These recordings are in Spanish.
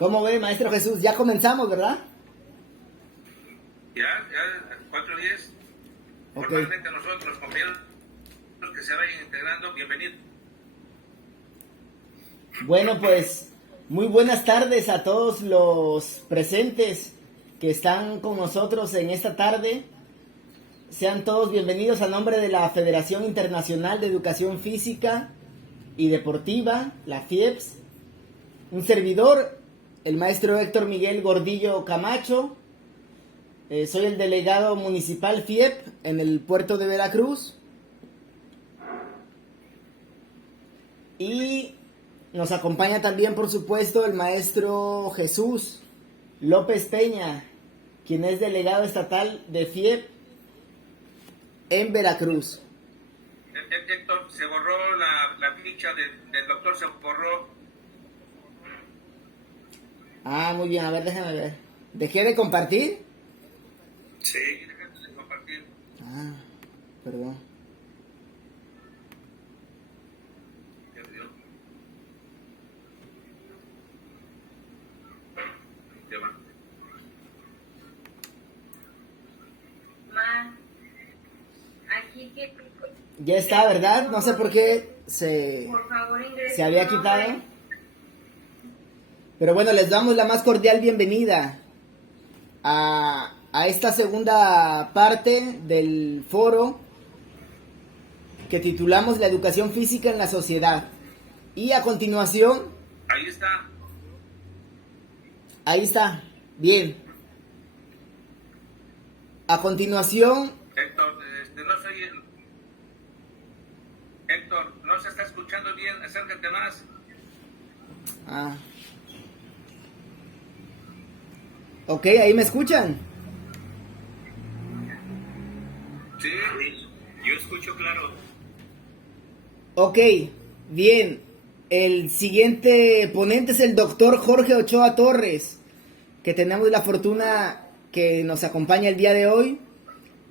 ¿Cómo ve, maestro Jesús? Ya comenzamos, ¿verdad? Ya, 4:10. Ok. Formalmente nosotros, compañeros que se vayan integrando, bienvenidos. Bueno, pues muy buenas tardes a todos los presentes que están con nosotros en esta tarde. Sean todos bienvenidos a nombre de la Federación Internacional de Educación Física y Deportiva, la FIEPS. Un servidor, el maestro Héctor Miguel Gordillo Camacho. Soy el delegado municipal FIEP en el puerto de Veracruz. Y nos acompaña también, por supuesto, el maestro Jesús López Peña, quien es delegado estatal de FIEP en Veracruz. Héctor, se borró la ficha del doctor, se borró. Ah, muy bien, a ver, déjame ver. ¿Dejé de compartir? Sí, déjate de compartir. Ah, perdón. Ya va. Aquí que Ya está, ¿verdad? No sé por qué por favor ingrese se había su nombre. quitado. Pero bueno, les damos la más cordial bienvenida a esta segunda parte del foro que titulamos La educación física en la sociedad. Y a continuación, Ahí está. ahí está, bien. A continuación, Héctor, no soy el... Héctor, no se está escuchando bien, acércate más. ah. Ok, ahí me escuchan. Sí, yo escucho claro. Ok, bien. El siguiente ponente es el doctor Jorge Ochoa Torres, que tenemos la fortuna que nos acompaña el día de hoy.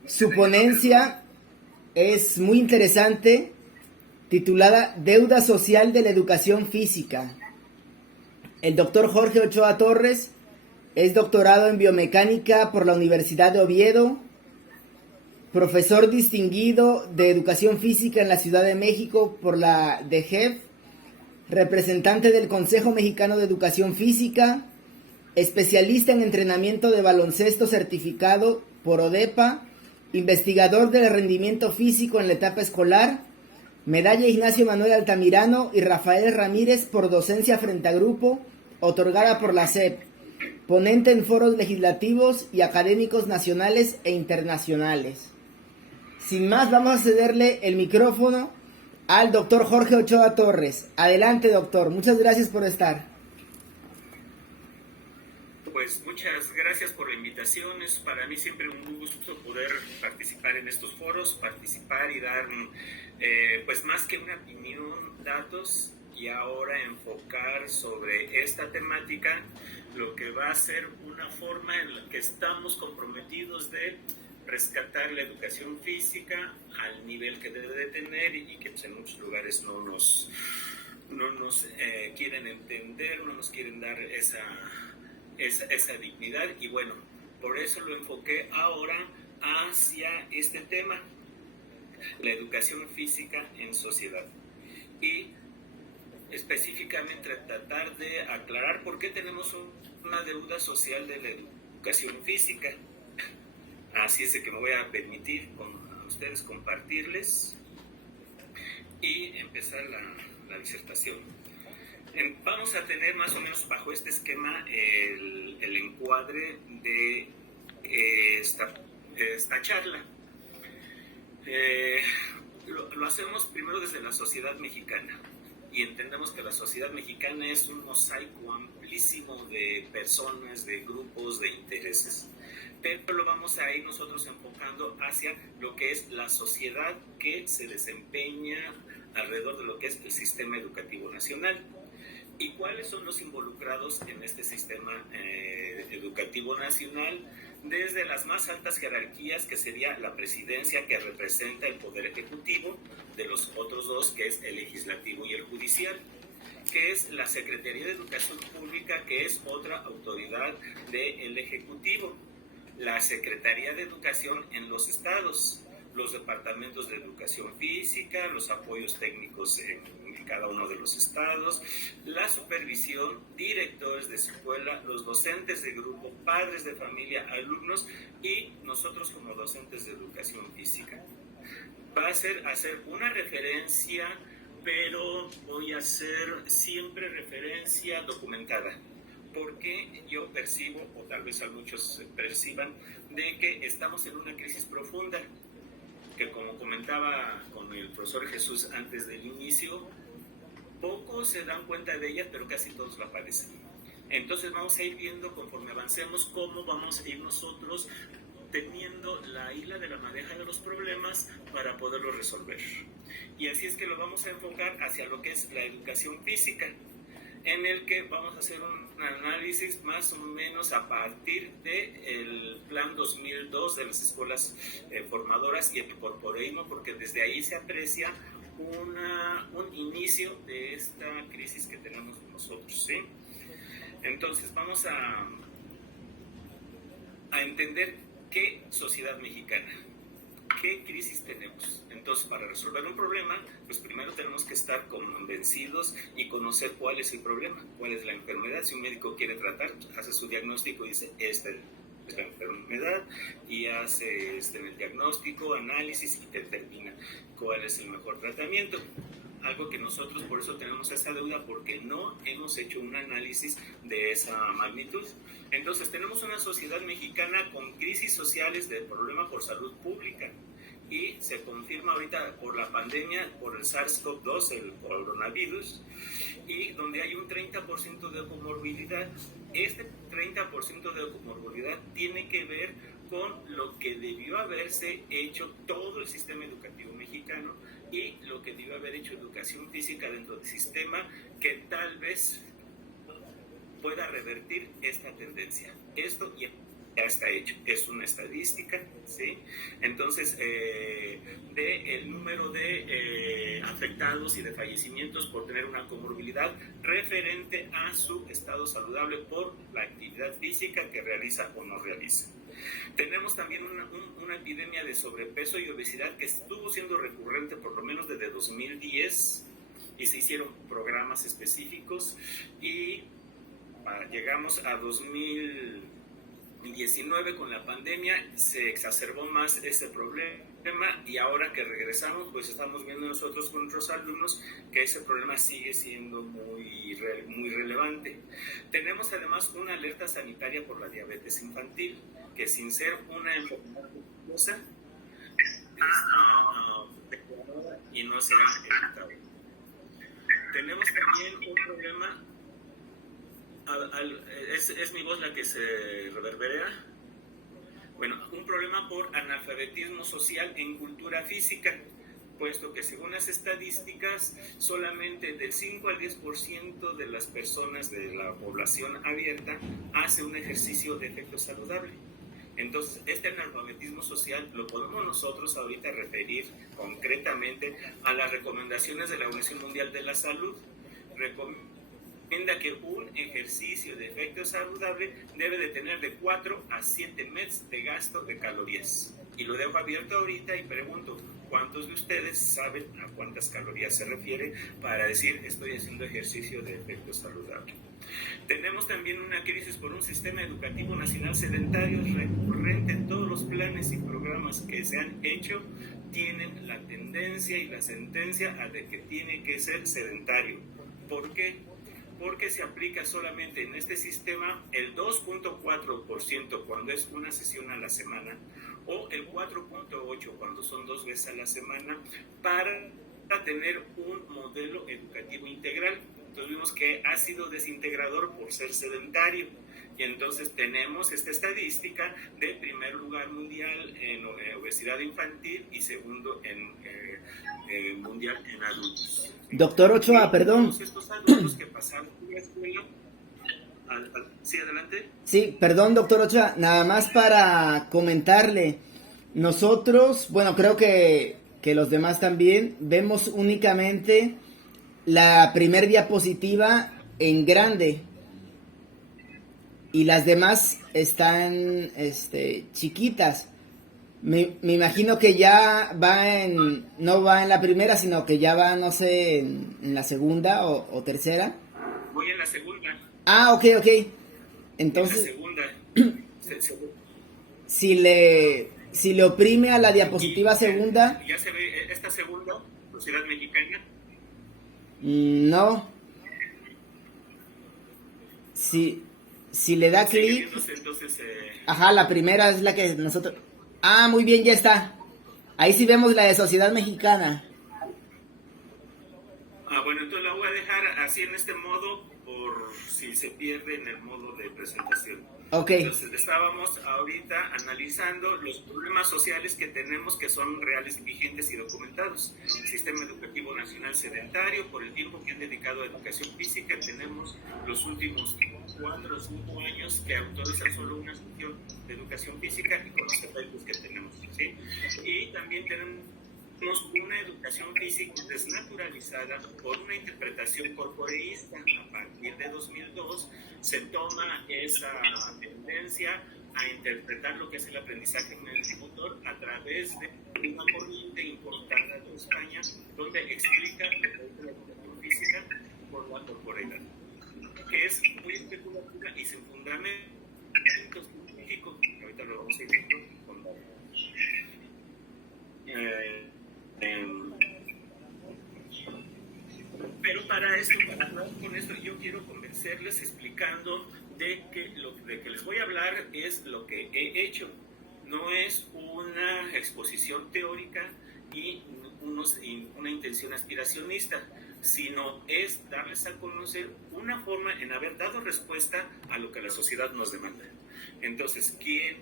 Su ponencia es muy interesante, titulada Deuda Social de la Educación Física. El doctor Jorge Ochoa Torres es doctorado en biomecánica por la Universidad de Oviedo, profesor distinguido de Educación Física en la Ciudad de México por la DGEF, representante del Consejo Mexicano de Educación Física, especialista en entrenamiento de baloncesto certificado por ODEPA, investigador del rendimiento físico en la etapa escolar, medalla Ignacio Manuel Altamirano y Rafael Ramírez por docencia frente a grupo, otorgada por la SEP, ponente en foros legislativos y académicos nacionales e internacionales. Sin más, vamos a cederle el micrófono al doctor Jorge Ochoa Torres. Adelante, doctor. Muchas gracias por estar. Pues muchas gracias por la invitación. Es para mí siempre un gusto poder participar en estos foros, participar y dar, pues más que una opinión, datos, y ahora enfocar sobre esta temática lo que va a ser una forma en la que estamos comprometidos de rescatar la educación física al nivel que debe de tener y que pues, en muchos lugares no nos quieren entender, no nos quieren dar esa dignidad, y bueno, por eso lo enfoqué ahora hacia este tema, la educación física en sociedad, y específicamente tratar de aclarar por qué tenemos una deuda social de la educación física. Así es de que me voy a permitir con ustedes compartirles y empezar la disertación. Vamos a tener más o menos bajo este esquema el encuadre de esta charla. Lo hacemos primero desde la sociedad mexicana, y entendemos que la sociedad mexicana es un mosaico amplísimo de personas, de grupos, de intereses, pero lo vamos a ir nosotros enfocando hacia lo que es la sociedad que se desempeña alrededor de lo que es el sistema educativo nacional. ¿Y cuáles son los involucrados en este sistema educativo nacional? Desde las más altas jerarquías, que sería la presidencia, que representa el poder ejecutivo, de los otros dos, que es el legislativo y el judicial. que es la Secretaría de Educación Pública, que es otra autoridad del Ejecutivo, la Secretaría de Educación en los estados, los departamentos de educación física, los apoyos técnicos en cada uno de los estados, la supervisión, directores de escuela, los docentes de grupo, padres de familia, alumnos y nosotros como docentes de educación física. Va a ser hacer una referencia, pero voy a hacer siempre referencia documentada, porque yo percibo, o tal vez a muchos perciban, de que estamos en una crisis profunda, que como comentaba con el profesor Jesús antes del inicio, pocos se dan cuenta de ella, pero casi todos la padecen. Entonces vamos a ir viendo conforme avancemos cómo vamos a ir nosotros teniendo la hila de la madeja de los problemas para poderlos resolver. Y así es que lo vamos a enfocar hacia lo que es la educación física, en el que vamos a hacer un análisis más o menos a partir del plan 2002 de las escuelas formadoras y el corporeísmo, porque desde ahí se aprecia un inicio de esta crisis que tenemos nosotros, ¿sí? Entonces vamos a entender qué sociedad mexicana, qué crisis tenemos. Entonces, para resolver un problema, pues primero tenemos que estar convencidos y conocer cuál es el problema, cuál es la enfermedad. Si un médico quiere tratar, hace su diagnóstico y dice, esta es la enfermedad, y hace el diagnóstico, análisis y determina cuál es el mejor tratamiento. Algo que nosotros por eso tenemos esta deuda, porque no hemos hecho un análisis de esa magnitud. Entonces tenemos una sociedad mexicana con crisis sociales de problema por salud pública, y se confirma ahorita por la pandemia, por el SARS-CoV-2, el coronavirus, y donde hay un 30% de comorbilidad. Este 30% de comorbilidad tiene que ver con lo que debió haberse hecho todo el sistema educativo mexicano y lo que debió haber hecho educación física dentro del sistema, que tal vez pueda revertir esta tendencia. Esto ya está hecho, es una estadística, ¿sí? Entonces, el número de afectados y de fallecimientos por tener una comorbilidad referente a su estado saludable por la actividad física que realiza o no realiza. Tenemos también una epidemia de sobrepeso y obesidad que estuvo siendo recurrente por lo menos desde 2010, y se hicieron programas específicos, y llegamos a 2019 con la pandemia, se exacerbó más ese problema, y ahora que regresamos, pues estamos viendo nosotros con nuestros alumnos que ese problema sigue siendo muy relevante. Tenemos además una alerta sanitaria por la diabetes infantil, que sin ser una enfermedad peligrosa está declarada y no se ha evitado. Tenemos también un problema. ¿Es mi voz la que se reverbera? Bueno, un problema por analfabetismo social en cultura física, puesto que según las estadísticas, solamente del 5 al 10% de las personas de la población abierta hace un ejercicio de efecto saludable. Entonces, este analfabetismo social lo podemos nosotros ahorita referir concretamente a las recomendaciones de la Organización Mundial de la Salud. Recomienda que un ejercicio de efecto saludable debe de tener de 4 a 7 meses de gasto de calorías. Y lo dejo abierto ahorita y pregunto, ¿cuántos de ustedes saben a cuántas calorías se refiere para decir estoy haciendo ejercicio de efecto saludable? Tenemos también una crisis por un sistema educativo nacional sedentario recurrente. En todos los planes y programas que se han hecho tienen la tendencia y la sentencia a de que tiene que ser sedentario. ¿Por qué? Porque se aplica solamente en este sistema el 2.4% cuando es una sesión a la semana, o el 4.8% cuando son 2 veces a la semana, para tener un modelo educativo integral. Entonces vimos que ha sido desintegrador por ser sedentario, y entonces tenemos esta estadística de primer lugar mundial en obesidad infantil y segundo en mundial en adultos. Doctor Ochoa, perdón. Todos estos adultos que pasaron por la escuela. ¿Sí, adelante? Sí, perdón, doctor Ochoa, nada más para comentarle. Nosotros, bueno, creo que los demás también, vemos únicamente la primer diapositiva en grande y las demás están chiquitas. Me imagino que ya no va en la primera, sino que ya va, no sé, en la segunda o tercera. Voy en la segunda. Ah, ok. Entonces, En la segunda. si le oprime a la diapositiva segunda, ¿Ya se ve esta segunda, Sociedad Mexicana? no. Si le da Sigue clic, viéndose, entonces, ajá, la primera es la que nosotros... Ah, muy bien, ya está. Ahí sí vemos la de Sociedad Mexicana. bueno, entonces la voy a dejar así en este modo por si se pierde en el modo de presentación. Ok. Entonces estábamos ahorita analizando los problemas sociales que tenemos que son reales, vigentes y documentados. Sistema educativo nacional sedentario, por el tiempo que han dedicado a educación física, tenemos los últimos 4 o 5 años que autorizan solo una sección de educación física y con los efectos que tenemos, ¿sí? Y también tenemos una educación física desnaturalizada por una interpretación corporeísta. A partir de 2002 se toma esa tendencia a interpretar lo que es el aprendizaje motor a través de una corriente importada de España, donde explica lo que es la educación física por la corporeidad, que es muy especulativa y sin fundamentos científicos. Ahorita lo vamos a ir viendo con pero para hablar con esto, yo quiero convencerles explicando de que lo de que les voy a hablar es lo que he hecho. No es una exposición teórica y una intención aspiracionista, sino es darles a conocer una forma en haber dado respuesta a lo que la sociedad nos demanda. Entonces, ¿qué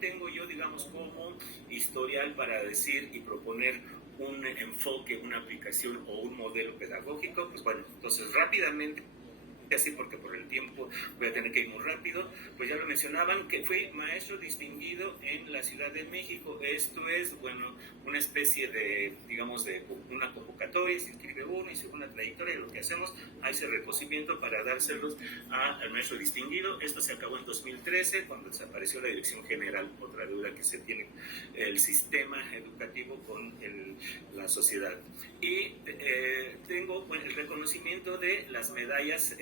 tengo yo, digamos, como historial para decir y proponer un enfoque, una aplicación o un modelo pedagógico? Pues bueno, entonces rápidamente, así porque por el tiempo voy a tener que ir muy rápido, pues ya lo mencionaban, que fui maestro distinguido en la Ciudad de México. Esto es, bueno, una especie de, digamos, de una convocatoria, se inscribe uno y según la trayectoria, lo que hacemos, hay ese reconocimiento para dárselos al maestro distinguido. Esto se acabó en 2013, cuando desapareció la Dirección General, otra deuda que se tiene el sistema educativo con la sociedad. Y tengo el reconocimiento de las medallas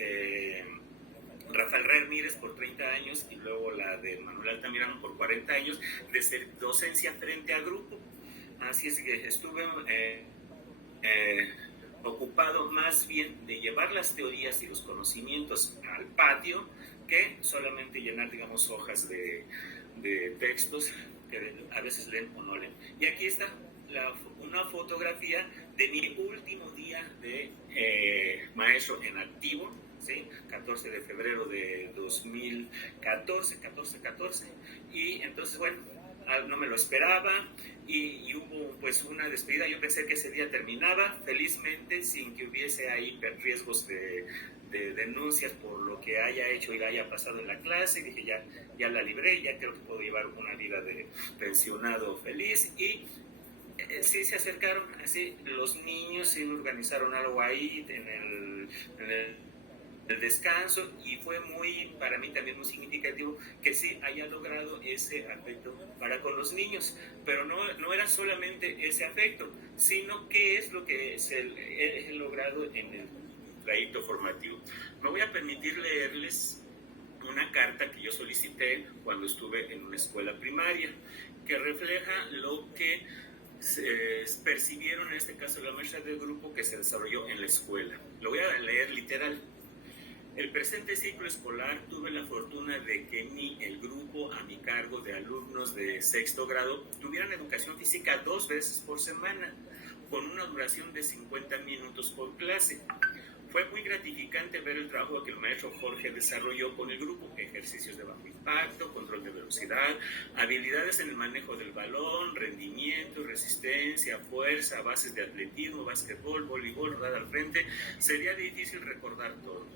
Rafael Ramírez por 30 años y luego la de Manuel Altamirano por 40 años de docencia frente a grupo. Así es que estuve ocupado más bien de llevar las teorías y los conocimientos al patio que solamente llenar, digamos, hojas de textos que a veces leen o no leen. Y aquí está una fotografía de mi último día de maestro en activo, ¿sí? 14 de febrero de 2014, 14. Y entonces, bueno, no me lo esperaba y hubo pues una despedida. Yo pensé que ese día terminaba, felizmente, sin que hubiese ahí riesgos de denuncias por lo que haya hecho y haya pasado en la clase. Dije, ya la libré, ya creo que puedo llevar una vida de pensionado feliz. Y sí se acercaron así los niños, sí organizaron algo ahí en el descanso, y fue para mí también muy significativo que sí haya logrado ese afecto para con los niños. Pero no era solamente ese afecto, sino que es lo que he logrado en el trayecto formativo. Me voy a permitir leerles una carta que yo solicité cuando estuve en una escuela primaria, que refleja lo que percibieron en este caso la maestra del grupo que se desarrolló en la escuela. Lo voy a leer literal. El presente ciclo escolar tuve la fortuna de que el grupo a mi cargo de alumnos de sexto grado tuvieran educación física 2 veces por semana, con una duración de 50 minutos por clase. Fue muy gratificante ver el trabajo que el maestro Jorge desarrolló con el grupo: ejercicios de bajo impacto, control de velocidad, habilidades en el manejo del balón, rendimiento, resistencia, fuerza, bases de atletismo, básquetbol, voleibol, rodada al frente. Sería difícil recordar todo.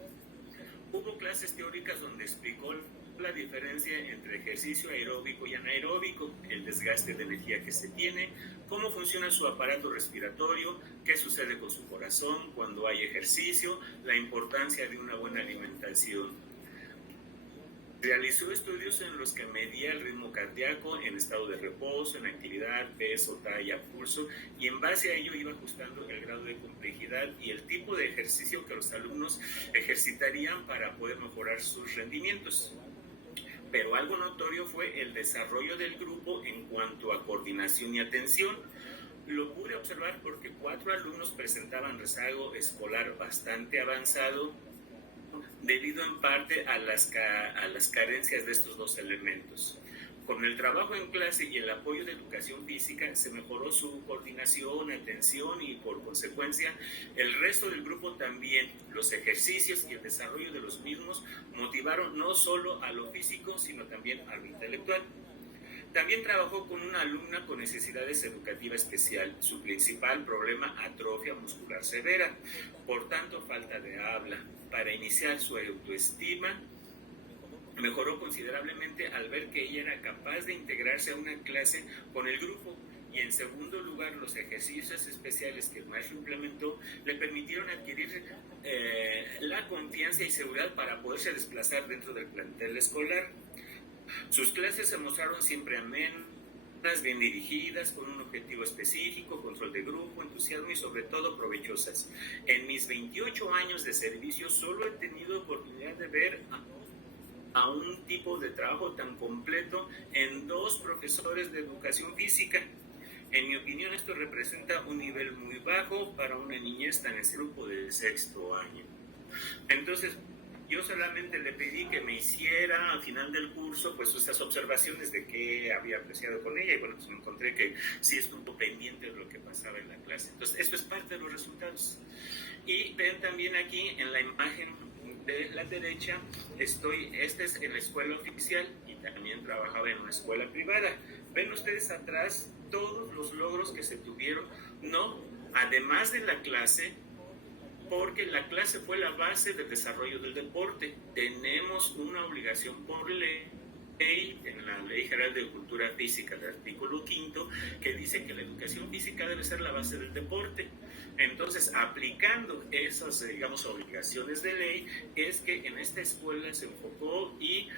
Hubo clases teóricas donde explicó la diferencia entre ejercicio aeróbico y anaeróbico, el desgaste de energía que se tiene, cómo funciona su aparato respiratorio, qué sucede con su corazón cuando hay ejercicio, la importancia de una buena alimentación. Realizó estudios en los que medía el ritmo cardíaco en estado de reposo, en actividad, peso, talla, pulso, y en base a ello iba ajustando el grado de complejidad y el tipo de ejercicio que los alumnos ejercitarían para poder mejorar sus rendimientos. Pero algo notorio fue el desarrollo del grupo en cuanto a coordinación y atención. Lo pude observar porque 4 alumnos presentaban rezago escolar bastante avanzado, debido en parte a las carencias de estos 2 elementos. Con el trabajo en clase y el apoyo de educación física se mejoró su coordinación, atención y por consecuencia el resto del grupo también. Los ejercicios y el desarrollo de los mismos motivaron no solo a lo físico sino también a lo intelectual. También trabajó con una alumna con necesidades educativas especial. Su principal problema, atrofia muscular severa, por tanto falta de habla. Para iniciar su autoestima, mejoró considerablemente al ver que ella era capaz de integrarse a una clase con el grupo. Y en segundo lugar, los ejercicios especiales que el maestro implementó le permitieron adquirir la confianza y seguridad para poderse desplazar dentro del plantel escolar. Sus clases se mostraron siempre amenas, bien dirigidas, con un objetivo específico, control de grupo, entusiasmo y sobre todo provechosas. En mis 28 años de servicio solo he tenido oportunidad de ver a un tipo de trabajo tan completo en 2 profesores de educación física. En mi opinión, esto representa un nivel muy bajo para una niñez tan en ese grupo del 6º año. Entonces, yo solamente le pedí que me hiciera al final del curso pues estas observaciones de qué había apreciado con ella y bueno, pues me encontré que sí estuvo pendiente de lo que pasaba en la clase. Entonces, esto es parte de los resultados. Y ven también aquí en la imagen de la derecha, esta es en la escuela oficial y también trabajaba en una escuela privada. Ven ustedes atrás todos los logros que se tuvieron, no, además de la clase, porque la clase fue la base del desarrollo del deporte. Tenemos una obligación por ley en la Ley General de Cultura Física, el artículo 5, que dice que la educación física debe ser la base del deporte. Entonces, aplicando esas, digamos, obligaciones de ley, es que en esta escuela se enfocó y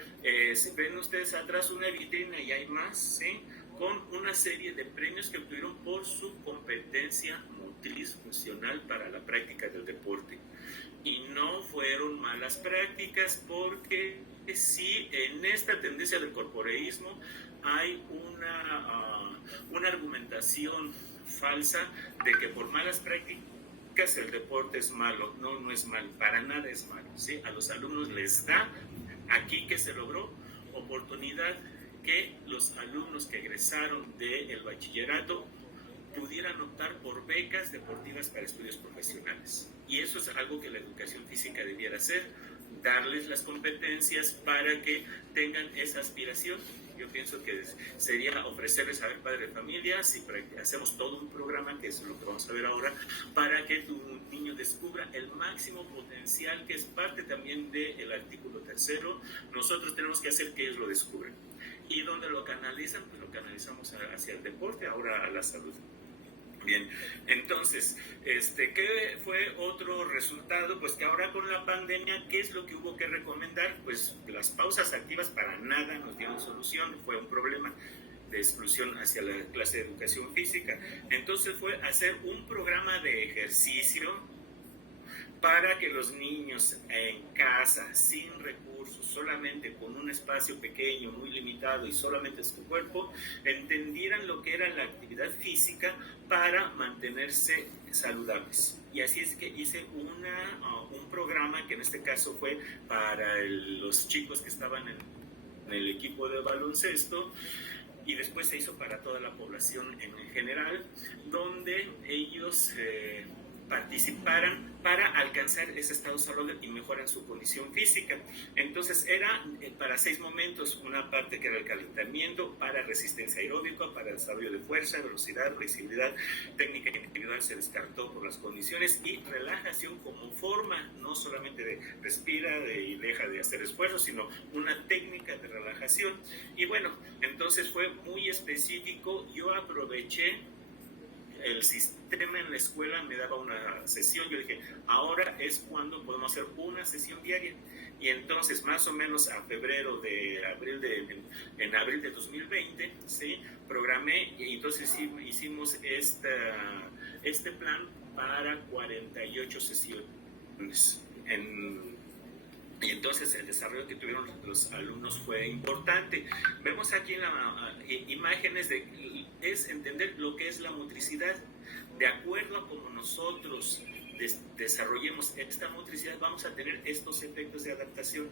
si ven ustedes atrás una vitrina y hay más, ¿sí?, con una serie de premios que obtuvieron por su competencia motriz funcional para la práctica del deporte. Y no fueron malas prácticas, porque sí, en esta tendencia del corporeísmo hay una argumentación falsa de que por malas prácticas el deporte es malo. No, no es malo, para nada es malo, ¿sí? A los alumnos les da, aquí que se logró, oportunidad que los alumnos que egresaron del bachillerato pudieran optar por becas deportivas para estudios profesionales. Y eso es algo que la educación física debiera hacer, darles las competencias para que tengan esa aspiración. Yo pienso que sería ofrecerles a ver padre de familia, si hacemos todo un programa, que es lo que vamos a ver ahora, para que tu niño descubra el máximo potencial, que es parte también del artículo 3. Nosotros tenemos que hacer que ellos lo descubran. ¿Y dónde lo canalizan? Pues lo canalizamos hacia el deporte, ahora a la salud. Bien, entonces, ¿qué fue otro resultado? Pues que ahora con la pandemia, ¿qué es lo que hubo que recomendar? Pues las pausas activas para nada nos dieron solución, fue un problema de exclusión hacia la clase de educación física. Entonces fue hacer un programa de ejercicio para que los niños en casa, sin recursos, solamente con un espacio pequeño, muy limitado y solamente su cuerpo, entendieran lo que era la actividad física para mantenerse saludables. Y así es que hice un programa que en este caso fue para los chicos que estaban en el equipo de baloncesto, y después se hizo para toda la población en general, donde ellos participaran para alcanzar ese estado saludable y mejorar su condición física. Entonces era para 6 momentos, una parte que era el calentamiento, para resistencia aeróbica, para desarrollo de fuerza, velocidad, flexibilidad, técnica individual se descartó por las condiciones, y relajación como forma, no solamente de respira y deja de hacer esfuerzos, sino una técnica de relajación. Y bueno, entonces fue muy específico. Yo aproveché el sistema en la escuela, me daba una sesión, yo dije, ahora es cuando podemos hacer una sesión diaria. Y entonces más o menos a en abril de 2020, ¿sí? Programé, y entonces hicimos este plan para 48 sesiones. Y entonces el desarrollo que tuvieron los alumnos fue importante. Vemos aquí en imágenes es entender lo que es la motricidad. De acuerdo a cómo nosotros desarrollemos esta motricidad, vamos a tener estos efectos de adaptación,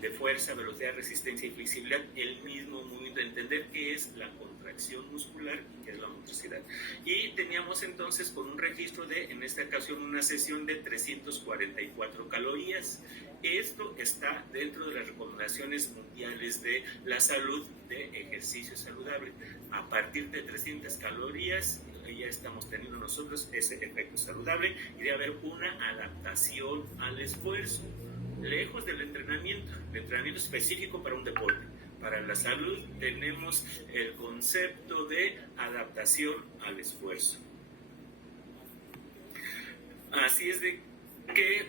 de fuerza, velocidad, resistencia y flexibilidad, el mismo movimiento, entender qué es la contracción muscular y qué es la motricidad. Y teníamos entonces con un registro en esta ocasión, una sesión de 344 calorías. Esto está dentro de las recomendaciones mundiales de la salud de ejercicio saludable. A partir de 300 calorías ya estamos teniendo nosotros ese efecto saludable, y debe haber una adaptación al esfuerzo, lejos del entrenamiento específico para un deporte. Para la salud tenemos el concepto de adaptación al esfuerzo. Así es de que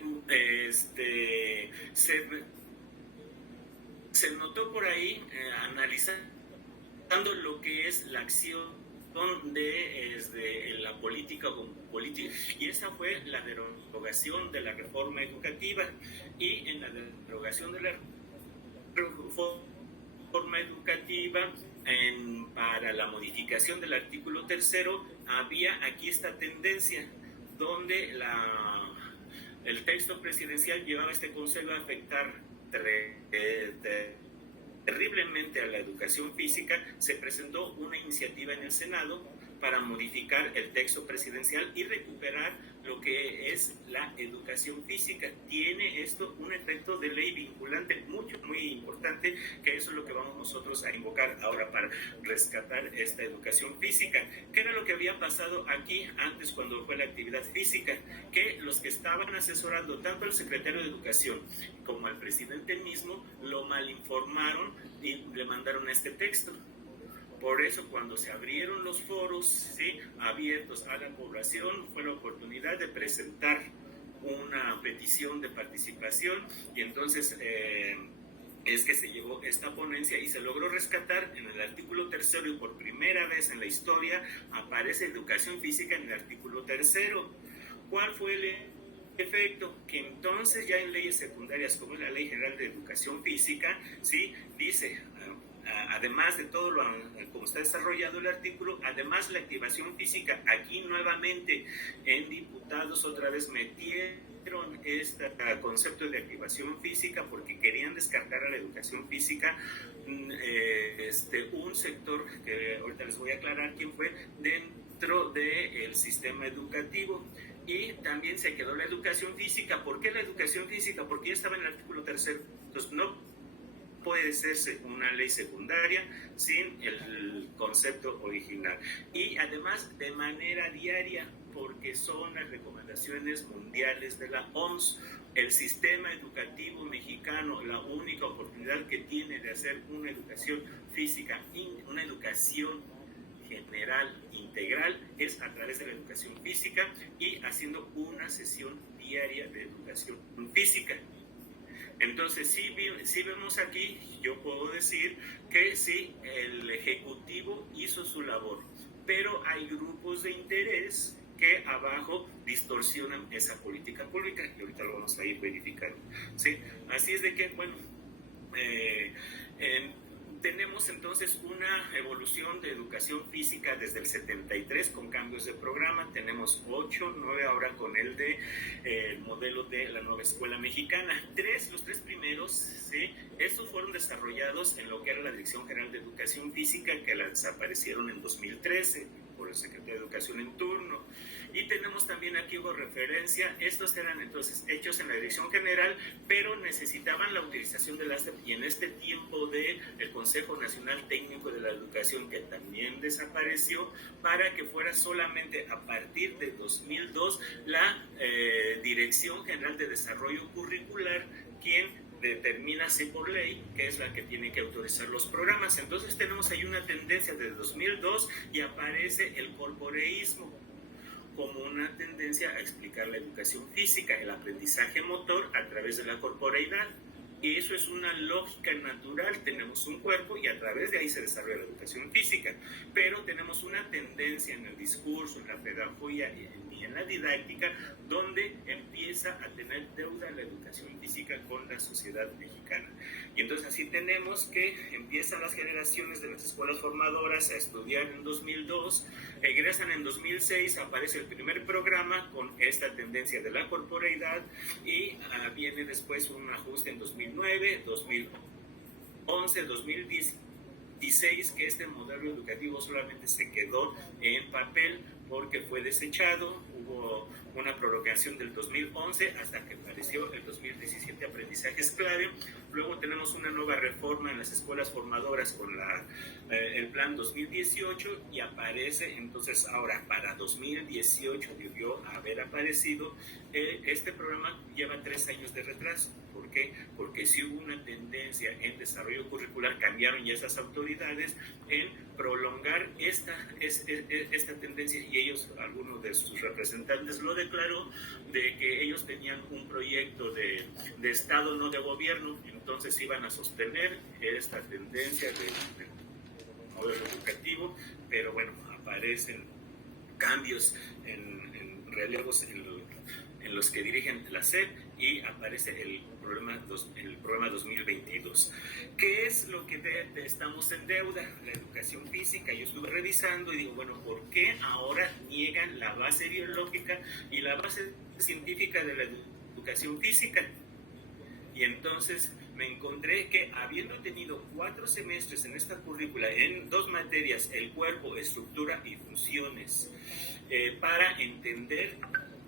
se notó por ahí, analizando lo que es la acción de la política, y esa fue la derogación de la reforma educativa. Y en la derogación de la reforma educativa, para la modificación del artículo 3º, había aquí esta tendencia donde el texto presidencial llevaba este concepto a afectar terriblemente a la educación física. Se presentó una iniciativa en el Senado para modificar el texto presidencial y recuperar lo que es la educación física. Tiene esto un efecto de ley vinculante muy importante, que eso es lo que vamos nosotros a invocar ahora para rescatar esta educación física. ¿Qué era lo que había pasado aquí antes cuando fue la actividad física? Que los que estaban asesorando tanto al secretario de Educación como al presidente mismo lo malinformaron y le mandaron este texto. Por eso, cuando se abrieron los foros, ¿sí?, abiertos a la población, fue la oportunidad de presentar una petición de participación, y entonces es que se llevó esta ponencia y se logró rescatar en el artículo 3º, y por primera vez en la historia aparece educación física en el artículo 3º. ¿Cuál fue el efecto? Que entonces ya en leyes secundarias, como es la Ley General de Educación Física, ¿sí?, dice, además de todo como está desarrollado el artículo, además la activación física, aquí nuevamente en diputados otra vez metieron este concepto de activación física porque querían descartar a la educación física un sector que ahorita les voy a aclarar quién fue dentro del sistema educativo. Y también se quedó la educación física. ¿Por qué la educación física? Porque ya estaba en el artículo 3º. Entonces no puede ser una ley secundaria sin el concepto original. Y además de manera diaria, porque son las recomendaciones mundiales de la OMS. El sistema educativo mexicano, la única oportunidad que tiene de hacer una educación física, una educación general, integral, es a través de la educación física y haciendo una sesión diaria de educación física. Entonces, sí vemos aquí, yo puedo decir que sí, el Ejecutivo hizo su labor, pero hay grupos de interés que abajo distorsionan esa política pública, y ahorita lo vamos a ir verificando, ¿sí? Así es de que, bueno, tenemos entonces una evolución de educación física desde el 73 con cambios de programa. Tenemos 8, 9 ahora con el modelo de la nueva escuela mexicana. Los tres primeros, ¿sí?, estos fueron desarrollados en lo que era la Dirección General de Educación Física, que la desaparecieron en 2013 por el secretario de Educación en turno. Y tenemos también aquí, hubo referencia, estos eran entonces hechos en la Dirección General, pero necesitaban la utilización del ASTEP, y en este tiempo del Consejo Nacional Técnico de la Educación, que también desapareció, para que fuera solamente a partir de 2002 la Dirección General de Desarrollo Curricular quien determina así por ley que es la que tiene que autorizar los programas. Entonces tenemos ahí una tendencia desde 2002 y aparece el corporeísmo como una tendencia a explicar la educación física, el aprendizaje motor a través de la corporeidad. Y eso es una lógica natural, tenemos un cuerpo y a través de ahí se desarrolla la educación física, pero tenemos una tendencia en el discurso, en la pedagogía y en la didáctica, donde empieza a tener deuda la educación física con la sociedad mexicana. Y entonces así tenemos que empiezan las generaciones de las escuelas formadoras a estudiar en 2002, egresan en 2006, aparece el primer programa con esta tendencia de la corporeidad y viene después un ajuste en 2009, 2011, 2016, que este modelo educativo solamente se quedó en papel porque fue desechado. Hubo una prolongación del 2011 hasta que apareció el 2017 Aprendizajes Clave. Luego tenemos una nueva reforma en las escuelas formadoras con el plan 2018 y aparece entonces ahora para 2018 debió haber aparecido. Este programa lleva 3 años de retraso. ¿Por qué? Porque sí hubo una tendencia en desarrollo curricular, cambiaron ya esas autoridades en prolongar esta tendencia, y ellos, algunos de sus representantes lo declaró, de que ellos tenían un proyecto de Estado, no de gobierno, entonces iban a sostener esta tendencia del modelo educativo, pero bueno, aparecen cambios en relevos en los que dirigen la SEP y aparece el programa 2022. ¿Qué es lo que estamos en deuda? La educación física. Yo estuve revisando y digo, bueno, ¿por qué ahora niegan la base biológica y la base científica de la educación física? Y entonces me encontré que habiendo tenido 4 semestres en esta currícula, en 2 materias, el cuerpo, estructura y funciones, para entender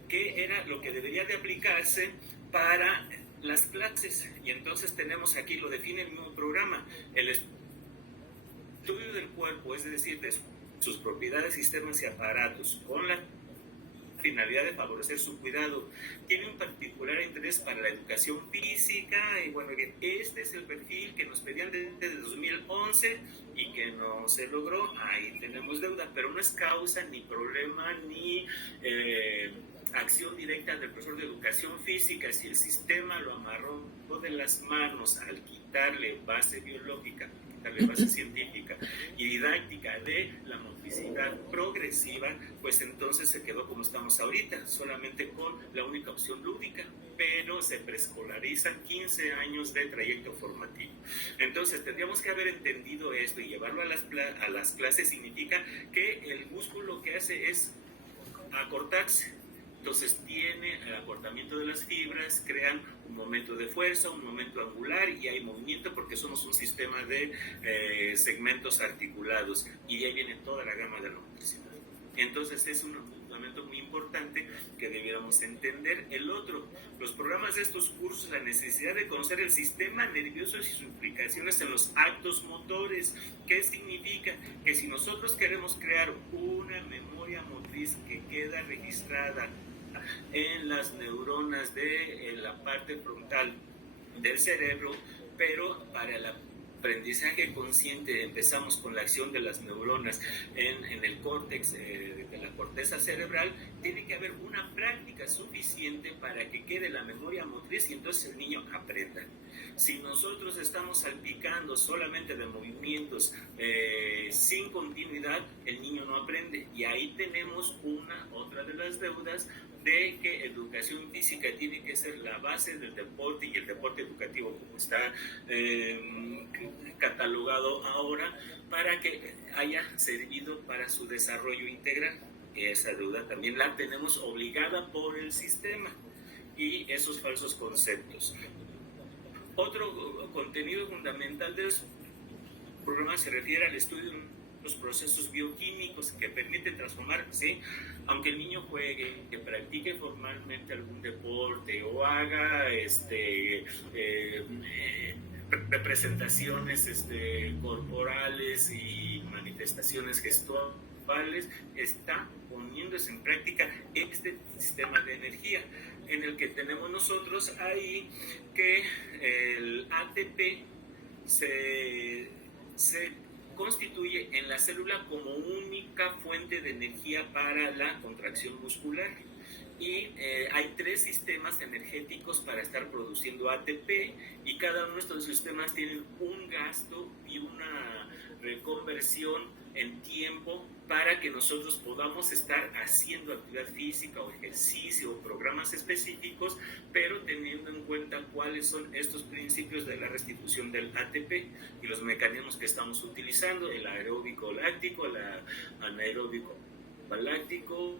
qué era lo que debería de aplicarse para las clases. Y entonces tenemos aquí, lo define el mismo programa, el estudio del cuerpo, es decir, de sus propiedades, sistemas y aparatos, con la finalidad de favorecer su cuidado. Tiene un particular interés para la educación física y bueno, bien, este es el perfil que nos pedían desde 2011 y que no se logró. Ahí tenemos deuda, pero no es causa ni problema ni acción directa del profesor de educación física. Si el sistema lo amarró de las manos al quitarle base biológica, quitarle base científica y didáctica de la motricidad progresiva, pues entonces se quedó como estamos ahorita, solamente con la única opción lúdica, pero se preescolarizan 15 años de trayecto formativo. Entonces tendríamos que haber entendido esto y llevarlo a las clases. Significa que el músculo que hace es acortarse. Entonces tiene el acortamiento de las fibras, crean un momento de fuerza, un momento angular y hay movimiento porque somos un sistema de segmentos articulados y de ahí viene toda la gama de la motricidad. Entonces es un fundamento muy importante que debiéramos entender. El otro, los programas de estos cursos, la necesidad de conocer el sistema nervioso y sus implicaciones en los actos motores. ¿Qué significa? Que si nosotros queremos crear una memoria motriz que queda registrada en las neuronas de la parte frontal del cerebro, pero para el aprendizaje consciente empezamos con la acción de las neuronas en el córtex de la corteza cerebral, tiene que haber una práctica suficiente para que quede la memoria motriz y entonces el niño aprenda. Si nosotros estamos salpicando solamente de movimientos sin continuidad, el niño no aprende, y ahí tenemos otra de las deudas de que educación física tiene que ser la base del deporte y el deporte educativo como está catalogado ahora, para que haya servido para su desarrollo integral. Esa deuda también la tenemos obligada por el sistema y esos falsos conceptos. Otro contenido fundamental de los programas se refiere al estudio de los procesos bioquímicos que permiten transformar, ¿sí? Aunque el niño juegue, que practique formalmente algún deporte o haga representaciones corporales y manifestaciones gestuales, está poniéndose en práctica este sistema de energía en el que tenemos nosotros ahí que el ATP se constituye en la célula como única fuente de energía para la contracción muscular. Y hay 3 sistemas energéticos para estar produciendo ATP y cada uno de estos sistemas tienen un gasto y una reconversión en tiempo para que nosotros podamos estar haciendo actividad física o ejercicio o programas específicos, pero teniendo en cuenta cuáles son estos principios de la restitución del ATP y los mecanismos que estamos utilizando, el aeróbico láctico, el anaeróbico láctico,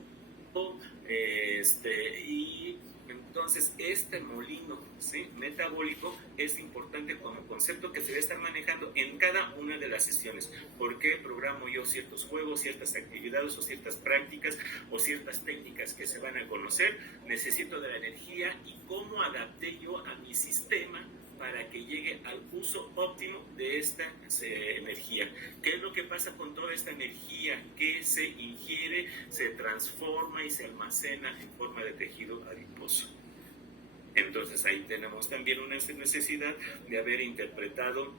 y entonces este molino, ¿sí?, metabólico es importante como concepto que se debe estar manejando en cada una de las sesiones. ¿Por qué programo yo ciertos juegos, ciertas actividades o ciertas prácticas o ciertas técnicas que se van a conocer? Necesito de la energía y cómo adapté yo a mi sistema para que llegue al uso óptimo de esta energía. ¿Qué es lo que pasa con toda esta energía que se ingiere, se transforma y se almacena en forma de tejido adiposo? Entonces ahí tenemos también una necesidad de haber interpretado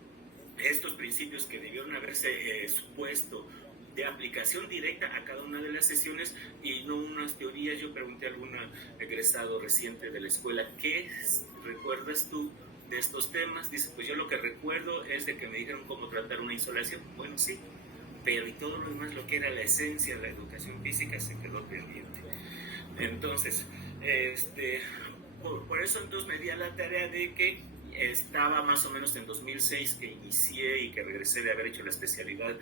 estos principios que debieron haberse supuesto de aplicación directa a cada una de las sesiones y no unas teorías. Yo pregunté a algún egresado reciente de la escuela, ¿qué recuerdas tú de estos temas? Dice, pues yo lo que recuerdo es de que me dijeron cómo tratar una insolación. Bueno, sí, pero y todo lo demás, lo que era la esencia de la educación física, se quedó pendiente. Entonces, por eso entonces me di a la tarea de que estaba más o menos en 2006 que inicié y que regresé de haber hecho la especialidad,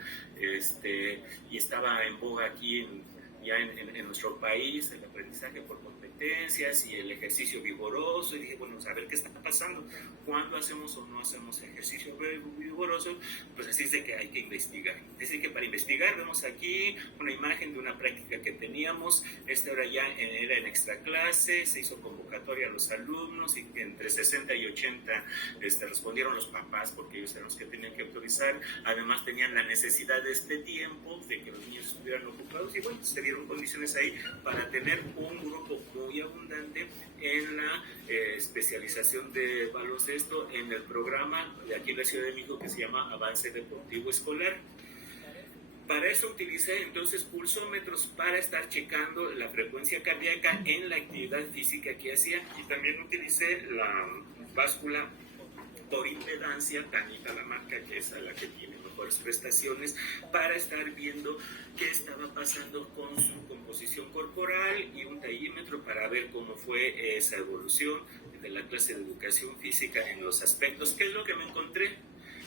y estaba en boga aquí en nuestro país, el aprendizaje por competencias y el ejercicio vigoroso, y dije, bueno, a ver qué está pasando, cuándo hacemos o no hacemos ejercicio vigoroso. Pues así es de que hay que investigar. Es decir, que para investigar vemos aquí una imagen de una práctica que teníamos. Ahora ya era en extra clase, se hizo convocatoria a los alumnos y entre 60 y 80 respondieron los papás, porque ellos eran los que tenían que autorizar. Además tenían la necesidad de este tiempo, de que los niños estuvieran ocupados, y bueno, se dieron condiciones ahí para tener un grupo muy abundante en la especialización de baloncesto en el programa de aquí en la Ciudad de México que se llama Avance Deportivo Escolar. Para eso utilicé entonces pulsómetros para estar checando la frecuencia cardíaca en la actividad física que hacía, y también utilicé la báscula por impedancia, Tanita la marca, que es la que tiene mejores prestaciones, para estar viendo qué estaba pasando con su composición corporal, y un taímetro para ver cómo fue esa evolución de la clase de educación física en los aspectos. ¿Qué es lo que me encontré?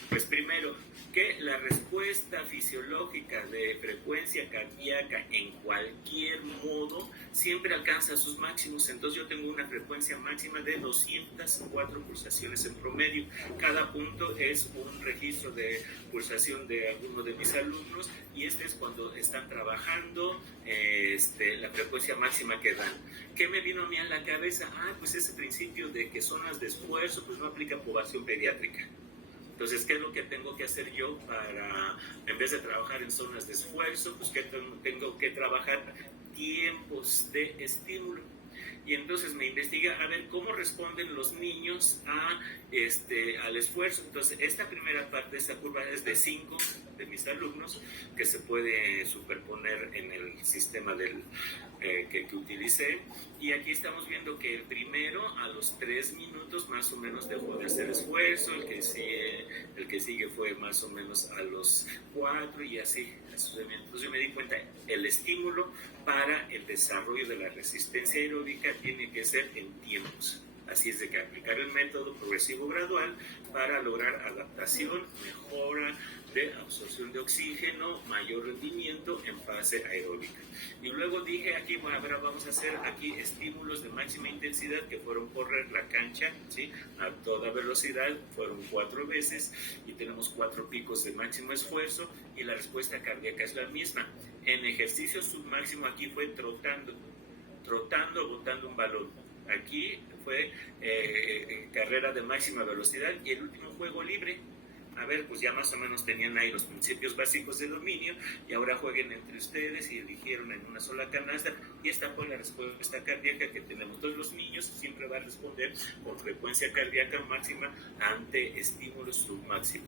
Pues primero, que la respuesta fisiológica de frecuencia cardíaca en cualquier modo siempre alcanza sus máximos. Entonces yo tengo una frecuencia máxima de 204 pulsaciones en promedio. Cada punto es un registro de pulsación de alguno de mis alumnos, y es cuando están trabajando la frecuencia máxima que dan. ¿Qué me vino a mí a la cabeza? Pues ese principio de que zonas de esfuerzo pues no aplica a población pediátrica. Entonces, ¿qué es lo que tengo que hacer yo para, en vez de trabajar en zonas de esfuerzo, pues que tengo que trabajar tiempos de estímulo? Y entonces me investigué a ver cómo responden los niños al esfuerzo. Entonces, esta primera parte de esta curva es de 5 de mis alumnos, que se puede superponer en el sistema que utilicé. Y aquí estamos viendo que el primero, a los 3 minutos más o menos, dejó de hacer esfuerzo. El que sigue fue más o menos a los 4, y así. Entonces yo me di cuenta, el estímulo para el desarrollo de la resistencia aeróbica tiene que ser en tiempos. Así es de que aplicar el método progresivo gradual para lograr adaptación, mejora de absorción de oxígeno, mayor rendimiento en fase aeróbica. Y luego dije aquí, bueno, ahora vamos a hacer aquí estímulos de máxima intensidad que fueron correr la cancha, ¿sí?, a toda velocidad, fueron 4 veces y tenemos 4 picos de máximo esfuerzo y la respuesta cardíaca es la misma. En ejercicio submáximo aquí fue trotando, botando un balón. Aquí fue carrera de máxima velocidad y el último juego libre. A ver, pues ya más o menos tenían ahí los principios básicos de dominio y ahora jueguen entre ustedes y eligieron en una sola canasta y esta fue la respuesta cardíaca que tenemos. Todos los niños siempre van a responder con frecuencia cardíaca máxima ante estímulos submáximos.